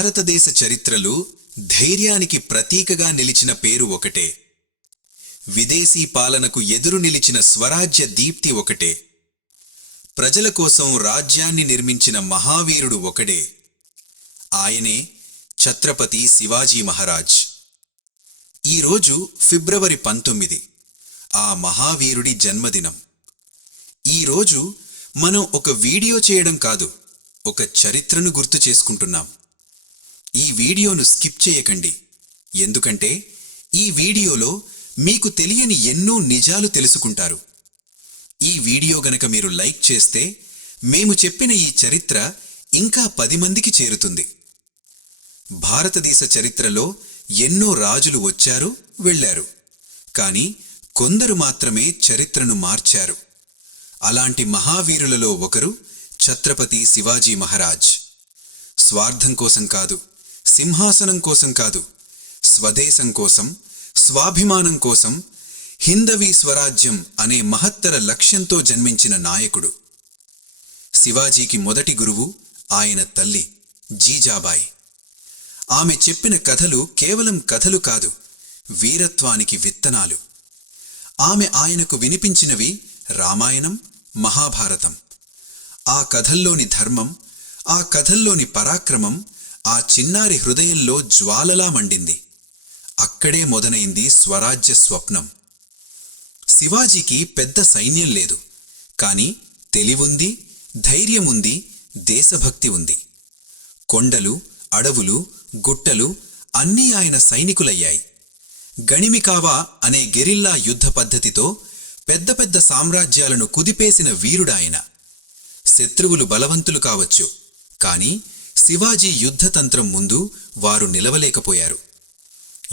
భారతదేశ చరిత్రలో ధైర్యానికి ప్రతీకగా నిలిచిన పేరు ఒకటే. విదేశీ పాలనకు ఎదురు నిలిచిన స్వరాజ్య దీప్తి ఒకటే. ప్రజల కోసం రాజ్యాన్ని నిర్మించిన మహావీరుడు ఒకడే. ఆయనే ఛత్రపతి శివాజీ మహారాజ్. ఈరోజు ఫిబ్రవరి 19, ఆ మహావీరుడి జన్మదినం. ఈరోజు మనం ఒక వీడియో చేయడం కాదు, ఒక చరిత్రను గుర్తు చేసుకుంటున్నాం. ఈ వీడియోను స్కిప్ చేయకండి, ఎందుకంటే ఈ వీడియోలో మీకు తెలియని ఎన్నో నిజాలు తెలుసుకుంటారు. ఈ వీడియో గనక మీరు లైక్ చేస్తే మేము చెప్పిన ఈ చరిత్ర ఇంకా 10 మందికి చేరుతుంది. భారతదేశ చరిత్రలో ఎన్నో రాజులు వచ్చారు, వెళ్ళారు. కానీ కొందరు మాత్రమే చరిత్రను మార్చారు. అలాంటి మహావీరులలో ఒకరు ఛత్రపతి శివాజీ మహారాజ్. స్వార్థం కోసం కాదు, సింహాసనం కోసం కాదు, స్వదేశం కోసం, స్వాభిమానం కోసం, హిందవీ స్వరాజ్యం అనే మహత్తర లక్ష్యంతో జన్మించిన నాయకుడు. శివాజీకి మొదటి గురువు ఆయన తల్లి జీజాబాయి. ఆమె చెప్పిన కథలు కేవలం కథలు కాదు, వీరత్వానికి విత్తనాలు. ఆమె ఆయనకు వినిపించినవి రామాయణం, మహాభారతం. ఆ కథల్లోని ధర్మం, ఆ కథల్లోని పరాక్రమం ఆ చిన్నారి హృదయంలో జ్వాలలా మండింది. అక్కడే మొదలైంది స్వరాజ్య స్వప్నం. శివాజీకి పెద్ద సైన్యం లేదు, కాని తెలివుంది, ధైర్యముంది, దేశభక్తి ఉంది. కొండలు, అడవులు, గుట్టలు అన్నీ ఆయన సైనికులయ్యాయి. గణిమికావా అనే గెరిల్లా యుద్ధ పద్ధతితో పెద్ద పెద్ద సామ్రాజ్యాలను కుదిపేసిన వీరుడాయన. శత్రువులు బలవంతులు కావచ్చు, కాని శివాజీ యుద్ధతంత్రం ముందు వారు నిలవలేకపోయారు.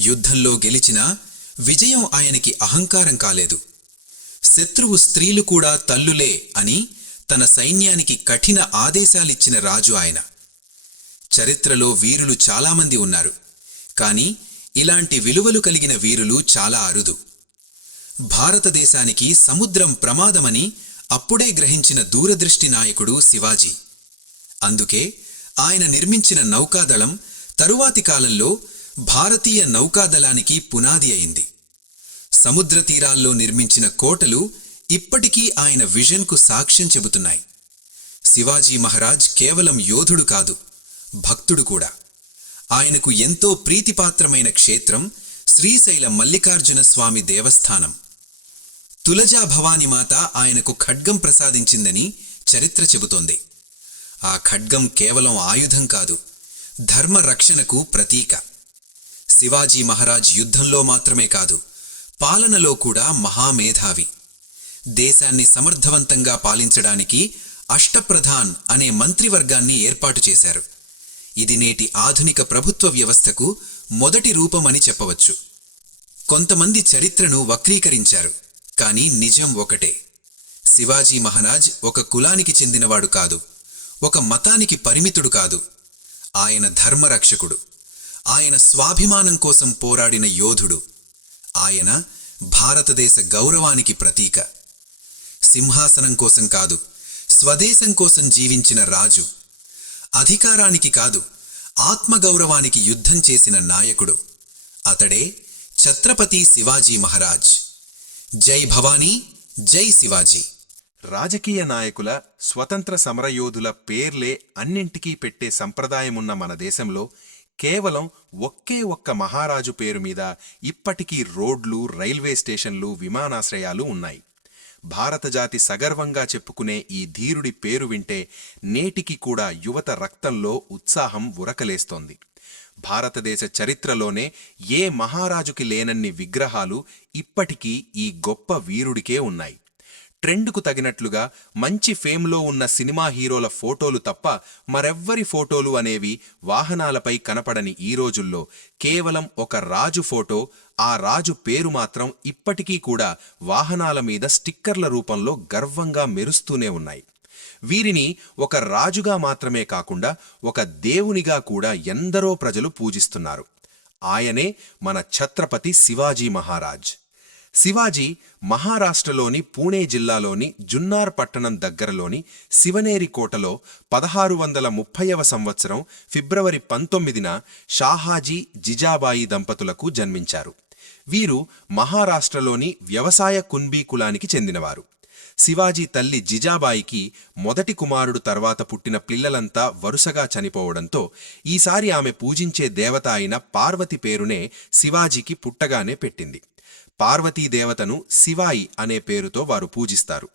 యుద్ధంలో గెలిచినా విజయం ఆయనకి అహంకారం కాలేదు. శత్రువు స్త్రీలు కూడా తల్లులే అని తన సైన్యానికి కఠిన ఆదేశాలిచ్చిన రాజు ఆయన. చరిత్రలో వీరులు చాలామంది ఉన్నారు, కాని ఇలాంటి విలువలు కలిగిన వీరులు చాలా అరుదు. భారతదేశానికి సముద్రం ప్రమాదమని అప్పుడే గ్రహించిన దూరదృష్టి నాయకుడు శివాజీ. అందుకే ఆయన నిర్మించిన నౌకాదళం తరువాతి కాలంలో భారతీయ నౌకాదళానికి పునాది అయింది. సముద్ర తీరాల్లో నిర్మించిన కోటలు ఇప్పటికీ ఆయన విజన్కు సాక్ష్యం చెబుతున్నాయి. శివాజీ మహారాజ్ కేవలం యోధుడు కాదు, భక్తుడు కూడా. ఆయనకు ఎంతో ప్రీతిపాత్రమైన క్షేత్రం శ్రీశైల మల్లికార్జున స్వామి దేవస్థానం. తులజా భవానిమాత ఆయనకు ఖడ్గం ప్రసాదించిందని చరిత్ర చెబుతోంది. ఆ ఖడ్గం కేవలం ఆయుధం కాదు, ధర్మ రక్షణకు ప్రతీక. శివాజీ మహారాజ్ యుద్ధంలో మాత్రమే కాదు, పాలనలో కూడా మహామేధావి. దేశాన్ని సమర్థవంతంగా పాలించడానికి అష్టప్రధాన్ అనే మంత్రివర్గాన్ని ఏర్పాటు చేశారు. ఇది నేటి ఆధునిక ప్రభుత్వ వ్యవస్థకు మొదటి రూపమని చెప్పవచ్చు. కొంతమంది చరిత్రను వక్రీకరించారు, కానీ నిజం ఒకటే. శివాజీ మహారాజ్ ఒక కులానికి చెందినవాడు కాదు, ఒక మతానికి పరిమితుడు కాదు. ఆయన ధర్మరక్షకుడు. ఆయన స్వాభిమానం కోసం పోరాడిన యోధుడు. ఆయన భారతదేశ గౌరవానికి ప్రతీక. సింహాసనం కోసం కాదు, స్వదేశం కోసం జీవించిన రాజు. అధికారానికి కాదు, ఆత్మగౌరవానికి యుద్ధం చేసిన నాయకుడు. అతడే ఛత్రపతి శివాజీ మహారాజ్. జై భవానీ, జై శివాజీ. రాజకీయ నాయకుల, స్వతంత్ర సమరయోధుల పేర్లే అన్నింటికీ పెట్టే సంప్రదాయమున్న మన దేశంలో కేవలం ఒకే ఒక్క మహారాజు పేరు మీద ఇప్పటికీ రోడ్లు, రైల్వే స్టేషన్లు, విమానాశ్రయాలు ఉన్నాయి. భారతజాతి సగర్వంగా చెప్పుకునే ఈ ధీరుడి పేరు వింటే నేటికి కూడా యువత రక్తంలో ఉత్సాహం ఉరకలేస్తోంది. భారతదేశ చరిత్రలోనే ఏ మహారాజుకి లేనన్ని విగ్రహాలు ఇప్పటికీ ఈ గొప్ప వీరుడికే ఉన్నాయి. ట్రెండ్కు తగినట్లుగా మంచి ఫేమ్లో ఉన్న సినిమా హీరోల ఫోటోలు తప్ప మరెవ్వరి ఫోటోలు అనేవి వాహనాలపై కనపడని ఈ రోజుల్లో కేవలం ఒక రాజు ఫోటో, ఆ రాజు పేరు మాత్రం ఇప్పటికీ కూడా వాహనాల మీద స్టిక్కర్ల రూపంలో గర్వంగా మెరుస్తూనే ఉన్నాయి. వీరిని ఒక రాజుగా మాత్రమే కాకుండా ఒక దేవునిగా కూడా ఎందరో ప్రజలు పూజిస్తున్నారు. ఆయనే మన ఛత్రపతి శివాజీ మహారాజ్. శివాజీ మహారాష్ట్రలోని పూణే జిల్లాలోని జున్నార్ పట్టణం దగ్గరలోని శివనేరి కోటలో 1630వ సంవత్సరం ఫిబ్రవరి 19న షాహాజీ జిజాబాయి దంపతులకు జన్మించారు. వీరు మహారాష్ట్రలోని వ్యవసాయ కున్బీ కులానికి చెందినవారు. శివాజీ తల్లి జిజాబాయికి మొదటి కుమారుడు తర్వాత పుట్టిన పిల్లలంతా వరుసగా చనిపోవడంతో ఈసారి ఆమె పూజించే దేవత అయిన పార్వతి పేరునే శివాజీకి పుట్టగానే పెట్టింది. పార్వతీదేవతను శివాయి అనే పేరుతో వారు పూజిస్తారు.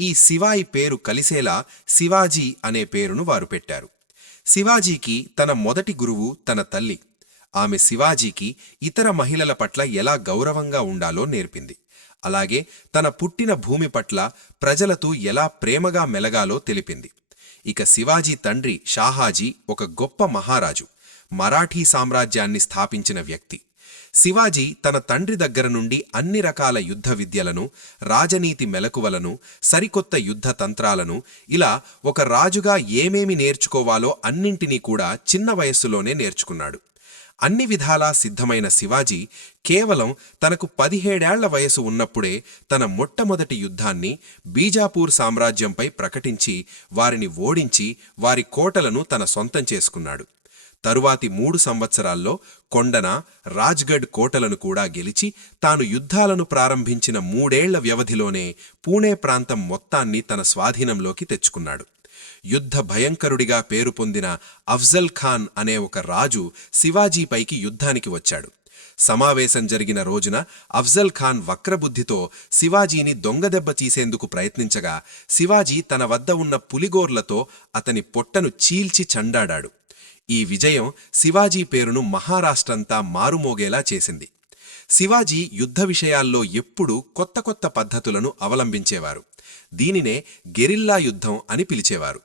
ఈ శివాయి పేరు కలిసేలా శివాజీ అనే పేరును వారు పెట్టారు. శివాజీకి తన మొదటి గురువు తన తల్లి. ఆమె శివాజీకి ఇతర మహిళల పట్ల ఎలా గౌరవంగా ఉండాలో నేర్పింది. అలాగే తన పుట్టిన భూమి పట్ల ప్రజలతో ఎలా ప్రేమగా మెలగాలో తెలిపింది. ఇక శివాజీ తండ్రి షాహాజీ ఒక గొప్ప మహారాజు, మరాఠీ సామ్రాజ్యాన్ని స్థాపించిన వ్యక్తి. శివాజీ తన తండ్రి దగ్గర నుండి అన్ని రకాల యుద్ధ విద్యలను, రాజనీతి మెలకువలను, సరికొత్త యుద్ధ తంత్రాలను, ఇలా ఒక రాజుగా ఏమేమి నేర్చుకోవాలో అన్నింటినీ కూడా చిన్న వయస్సులోనే నేర్చుకున్నాడు. అన్ని విధాలా సిద్ధమైన శివాజీ కేవలం తనకు 17 ఏళ్ల వయసు ఉన్నప్పుడే తన మొట్టమొదటి యుద్ధాన్ని బీజాపూర్ సామ్రాజ్యంపై ప్రకటించి వారిని ఓడించి వారి కోటలను తన సొంతం చేసుకున్నాడు. తరువాతి 3 సంవత్సరాల్లో కొండన, రాజ్గఢ్ కోటలను కూడా గెలిచి తాను యుద్ధాలను ప్రారంభించిన 3 ఏళ్ల వ్యవధిలోనే పూణే ప్రాంతం మొత్తాన్ని తన స్వాధీనంలోకి తెచ్చుకున్నాడు. యుద్ధ భయంకరుడిగా పేరు పొందిన అఫ్జల్ ఖాన్ అనే ఒక రాజు శివాజీపైకి యుద్ధానికి వచ్చాడు. సమావేశం జరిగిన రోజున అఫ్జల్ ఖాన్ వక్రబుద్ధితో శివాజీని దొంగదెబ్బ తీసేందుకు ప్రయత్నించగా శివాజీ తన వద్ద ఉన్న పులిగోర్లతో అతని పొట్టను చీల్చి చండాడాడు. ఈ విజయం శివాజీ పేరును మహారాష్ట్రంతా మారుమోగేలా చేసింది. శివాజీ యుద్ధ విషయాల్లో ఎప్పుడూ కొత్త కొత్త పద్ధతులను అవలంబించేవారు. దీనినే గెరిల్లా యుద్ధం అని పిలిచేవారు.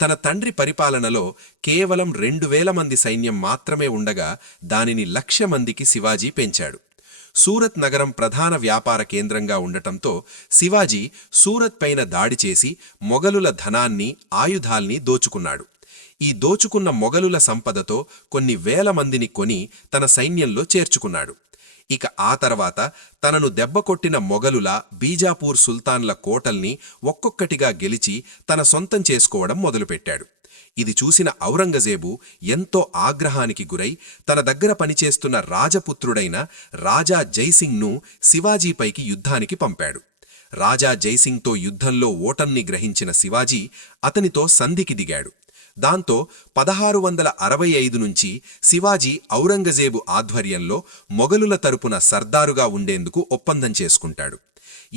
తన తండ్రి పరిపాలనలో కేవలం 2000 మంది సైన్యం మాత్రమే ఉండగా దానిని 1,00,000 మందికి శివాజీ పెంచాడు. సూరత్ నగరం ప్రధాన వ్యాపార కేంద్రంగా ఉండటంతో శివాజీ సూరత్ పైన దాడి చేసి మొఘలుల ధనాన్ని, ఆయుధాల్ని దోచుకున్నాడు. ఈ దోచుకున్న మొఘలుల సంపదతో కొన్ని 1000 మందిని కొని తన సైన్యంలో చేర్చుకున్నాడు. ఇక ఆ తర్వాత తనను దెబ్బకొట్టిన మొఘలుల, బీజాపూర్ సుల్తాన్ల కోటల్ని ఒక్కొక్కటిగా గెలిచి తన సొంతం చేసుకోవడం మొదలుపెట్టాడు. ఇది చూసిన ఔరంగజేబు ఎంతో ఆగ్రహానికి గురై తన దగ్గర పనిచేస్తున్న రాజపుత్రుడైన రాజా జైసింగ్ను శివాజీపైకి యుద్ధానికి పంపాడు. రాజా జైసింగ్తో యుద్ధంలో ఓటమిని గ్రహించిన శివాజీ అతనితో సంధికి దిగాడు. దాంతో 1665 నుంచి శివాజీ ఔరంగజేబు ఆధ్వర్యంలో మొఘలుల తరపున సర్దారుగా ఉండేందుకు ఒప్పందం చేసుకుంటాడు.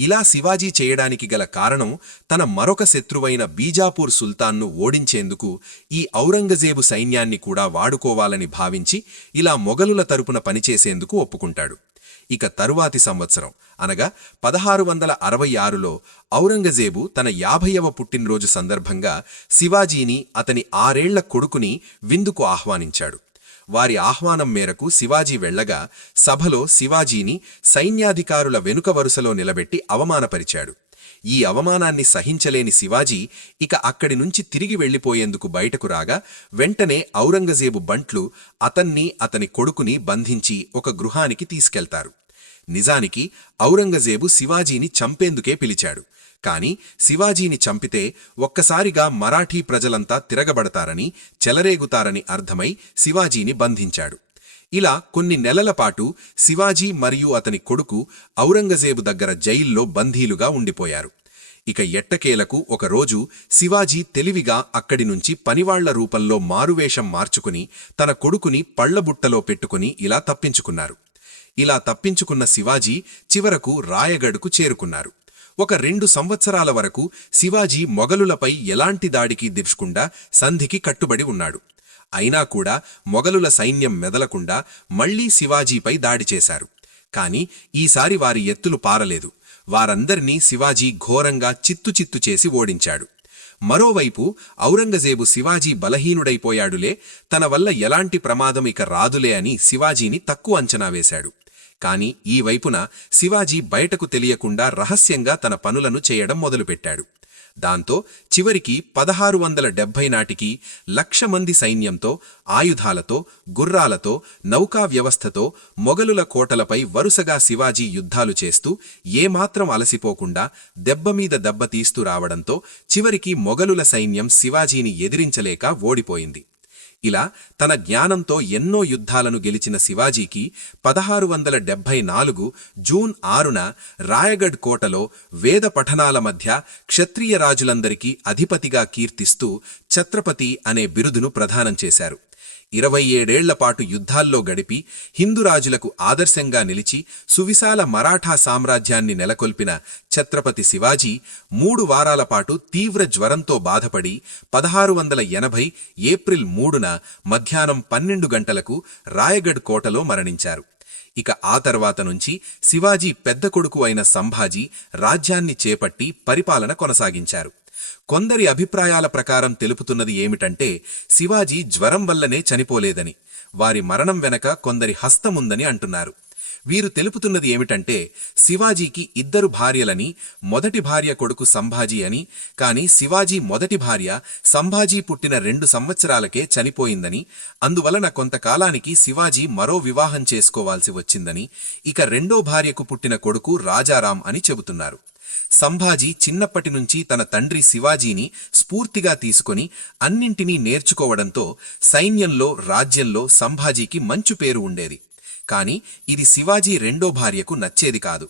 ఇలా శివాజీ చేయడానికి గల కారణం తన మరొక శత్రువైన బీజాపూర్ సుల్తాన్ను ఓడించేందుకు ఈ ఔరంగజేబు సైన్యాన్ని కూడా వాడుకోవాలని భావించి ఇలా మొఘలుల తరపున పనిచేసేందుకు ఒప్పుకుంటాడు. ఇక తరువాతి సంవత్సరం అనగా 1666లో ఔరంగజేబు తన 50వ పుట్టినరోజు సందర్భంగా శివాజీని, అతని 6 ఏళ్ల కొడుకుని విందుకు ఆహ్వానించాడు. వారి ఆహ్వానం మేరకు శివాజీ వెళ్లగా సభలో శివాజీని సైన్యాధికారుల వెనుక వరుసలో నిలబెట్టి అవమానపరిచాడు. ఈ అవమానాన్ని సహించలేని శివాజీ ఇక అక్కడి నుంచి తిరిగి వెళ్లిపోయేందుకు బయటకు రాగా వెంటనే ఔరంగజేబు బంట్లు అతన్ని, అతని కొడుకుని బంధించి ఒక గృహానికి తీసుకెళ్తారు. నిజానికి ఔరంగజేబు శివాజీని చంపేందుకే పిలిచాడు. కాని శివాజీని చంపితే ఒక్కసారిగా మరాఠీ ప్రజలంతా తిరగబడతారని, చెలరేగుతారని అర్థమై శివాజీని బంధించాడు. ఇలా కొన్ని నెలల పాటు శివాజీ మరియు అతని కొడుకు ఔరంగజేబు దగ్గర జైల్లో బందీలుగా ఉండిపోయారు. ఇక ఎట్టకేలకు ఒకరోజు శివాజీ తెలివిగా అక్కడి నుంచి పనివాళ్ల రూపంలో మారువేషం మార్చుకుని తన కొడుకుని పళ్లబుట్టలో పెట్టుకుని ఇలా తప్పించుకున్నారు. ఇలా తప్పించుకున్న శివాజీ చివరకు రాయగఢ్కు చేరుకున్నారు. ఒక 2 సంవత్సరాల వరకు శివాజీ మొఘలులపై ఎలాంటి దాడికి దిర్చుకుండా సంధికి కట్టుబడి ఉన్నాడు. అయినా కూడా మొఘలుల సైన్యం మెదలకుండా మళ్లీ శివాజీపై దాడి చేశారు. కాని ఈసారి వారి ఎత్తులు పారలేదు. వారందరినీ శివాజీ ఘోరంగా చిత్తు చేసి ఓడించాడు. మరోవైపు ఔరంగజేబు శివాజీ బలహీనుడైపోయాడులే, తన వల్ల ఎలాంటి ప్రమాదం ఇక రాదులే అని శివాజీని తక్కువ అంచనా వేశాడు. కాని ఈ వైపున శివాజీ బయటకు తెలియకుండా రహస్యంగా తన పనులను చేయడం మొదలుపెట్టాడు. దాంతో చివరికి 1670 నాటికి 1,00,000 మంది సైన్యంతో, ఆయుధాలతో, గుర్రాలతో, నౌకా వ్యవస్థతో మొగలుల కోటలపై వరుసగా శివాజీ యుద్ధాలు చేస్తూ ఏమాత్రం అలసిపోకుండా దెబ్బమీద దెబ్బ తీస్తూ రావడంతో చివరికి మొగలుల సైన్యం శివాజీని ఎదిరించలేక ఓడిపోయింది. ఇలా తన జ్ఞానంతో ఎన్నో యుద్ధాలను గెలిచిన శివాజీకి 1674 జూన్ 6న రాయగఢ్ కోటలో వేద పఠనాల మధ్య క్షత్రియ రాజులందరికీ అధిపతిగా కీర్తిస్తూ ఛత్రపతి అనే బిరుదును ప్రదానం చేశారు. 27 పాటు యుద్ధాల్లో గడిపి హిందూ రాజులకు ఆదర్శంగా నిలిచి సువిశాల మరాఠా సామ్రాజ్యాన్ని నెలకొల్పిన ఛత్రపతి శివాజీ 3 వారాల పాటు తీవ్ర జ్వరంతో బాధపడి 1680 ఏప్రిల్ 3న మధ్యాహ్నం 12 గంటలకు రాయగఢ్ కోటలో మరణించారు. ఇక ఆ తర్వాత నుంచి శివాజీ పెద్ద కొడుకు అయిన సంభాజీ రాజ్యాన్ని చేపట్టి పరిపాలన కొనసాగించారు. కొందరి అభిప్రాయాల ప్రకారం తెలుపుతున్నది ఏమిటంటే శివాజీ జ్వరం వల్లనే చనిపోలేదని, వారి మరణం వెనక కొందరి హస్తముందని అంటున్నారు. వీరు తెలుపుతున్నది ఏమిటంటే శివాజీకి 2 భార్యలని, మొదటి భార్య కొడుకు సంభాజీ అని, కాని శివాజీ మొదటి భార్య సంభాజీ పుట్టిన 2 సంవత్సరాలకే చనిపోయిందని, అందువలన కొంతకాలానికి శివాజీ మరో వివాహం చేసుకోవాల్సి వచ్చిందని, ఇక 2వ భార్యకు పుట్టిన కొడుకు రాజారాం అని చెబుతున్నారు. సంభాజీ చిన్నప్పటి నుంచి తన తండ్రి శివాజీని స్ఫూర్తిగా తీసుకొని అన్నింటినీ నేర్చుకోవడంతో సైన్యంలో, రాజ్యంలో సంభాజీకి మంచు పేరు ఉండేది. కాని ఇది శివాజీ 2వ భార్యకు నచ్చేది కాదు.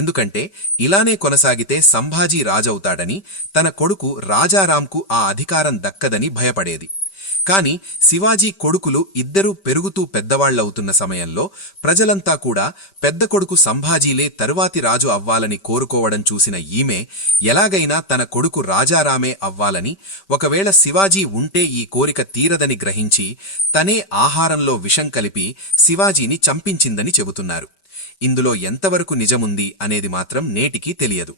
ఎందుకంటే ఇలానే కొనసాగితే సంభాజీ రాజవుతాడని, తన కొడుకు రాజారాంకు ఆ అధికారం దక్కదని భయపడేది. కాని శివాజీ కొడుకులు 2 పెరుగుతూ పెద్దవాళ్లవుతున్న సమయంలో ప్రజలంతా కూడా పెద్ద కొడుకు సంభాజీలే తరువాతి రాజు అవ్వాలని కోరుకోవడం చూసిన ఈమె ఎలాగైనా తన కొడుకు రాజారామే అవ్వాలని, ఒకవేళ శివాజీ ఉంటే ఈ కోరిక తీరదని గ్రహించి తనే ఆహారంలో విషం కలిపి శివాజీని చంపించిందని చెబుతున్నారు. ఇందులో ఎంతవరకు నిజముంది అనేది మాత్రం నేటికీ తెలియదు.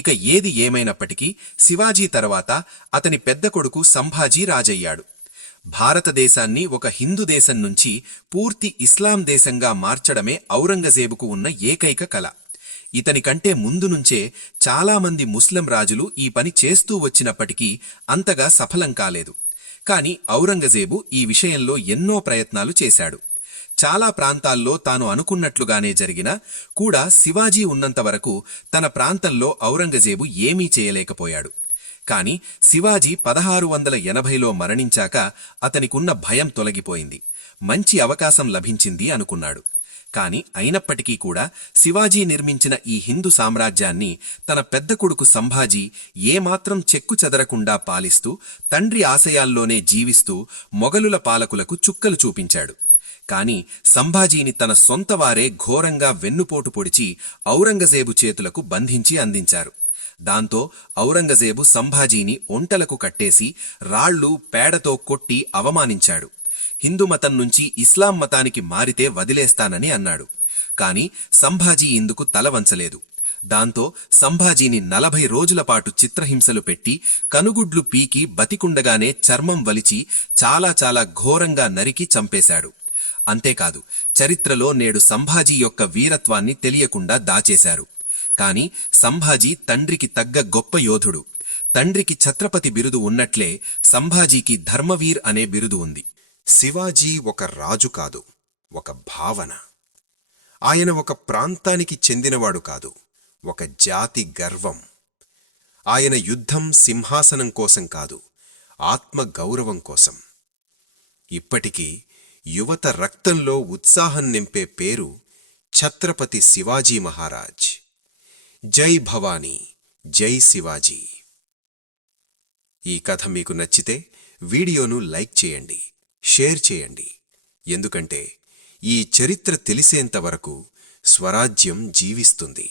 ఇక ఏది ఏమైనప్పటికీ శివాజీ తర్వాత అతని పెద్ద కొడుకు సంభాజీ రాజయ్యాడు. భారతదేశాన్ని ఒక హిందూ దేశం నుంచి పూర్తి ఇస్లాం దేశంగా మార్చడమే ఔరంగజేబుకు ఉన్న ఏకైక కల. ఇతని కంటే ముందు నుంచే చాలామంది ముస్లిం రాజులు ఈ పని చేస్తూ వచ్చినప్పటికీ అంతగా సఫలం కాలేదు. కాని ఔరంగజేబు ఈ విషయంలో ఎన్నో ప్రయత్నాలు చేశాడు. చాలా ప్రాంతాల్లో తాను అనుకున్నట్లుగానే జరిగినా కూడా శివాజీ ఉన్నంతవరకు తన ప్రాంతంలో ఔరంగజేబు ఏమీ చేయలేకపోయాడు. కాని శివాజీ 1680లో మరణించాక అతనికున్న భయం తొలగిపోయింది. మంచి అవకాశం లభించింది అనుకున్నాడు. కాని అయినప్పటికీ కూడా శివాజీ నిర్మించిన ఈ హిందూ సామ్రాజ్యాన్ని తన పెద్ద కొడుకు సంభాజీ ఏమాత్రం చెక్కు చెదరకుండా పాలిస్తూ తండ్రి ఆశయాల్లోనే జీవిస్తూ మొగలుల పాలకులకు చుక్కలు చూపించాడు. కాని సంభాజీని తన సొంతవారే ఘోరంగా వెన్నుపోటు పొడిచి ఔరంగజేబు చేతులకు బంధించి అందించారు. దాంతో ఔరంగజేబు సంభాజీని ఒంటలకు కట్టేసి రాళ్లు, పేడతో కొట్టి అవమానించాడు. హిందూ మతం నుంచి ఇస్లాం మతానికి మారితే వదిలేస్తానని అన్నాడు. కాని సంభాజీ ఇందుకు తల వంచలేదు. దాంతో సంభాజీని 40 రోజుల పాటు చిత్రహింసలు పెట్టి కనుగుడ్లు పీకి బతికుండగానే చర్మం వలిచి చాలా ఘోరంగా నరికి చంపేశాడు. అంతేకాదు చరిత్రలో నేడు సంభాజీ యొక్క వీరత్వాన్ని తెలియకుండా దాచేశారు. కాని సంభాజీ తండ్రికి తగ్గ గొప్ప యోధుడు. తండ్రికి ఛత్రపతి బిరుదు ఉన్నట్లే సంభాజీకి ధర్మవీర్ అనే బిరుదు ఉంది. శివాజీ ఒక రాజు కాదు, ఒక భావన. ఆయన ఒక ప్రాంతానికి చెందినవాడు కాదు, ఒక జాతి గర్వం. ఆయన యుద్ధం సింహాసనం కోసం కాదు, ఆత్మగౌరవం కోసం. ఇప్పటికీ యువత రక్తంలో ఉత్సాహం నింపే పేరు ఛత్రపతి శివాజీ మహారాజ్. జై భవానీ, జై శివాజీ. ఈ కథ మీకు నచ్చితే వీడియోను లైక్ చేయండి, షేర్ చేయండి. ఎందుకంటే ఈ చరిత్ర తెలిసేంతవరకు స్వరాజ్యం జీవిస్తుంది.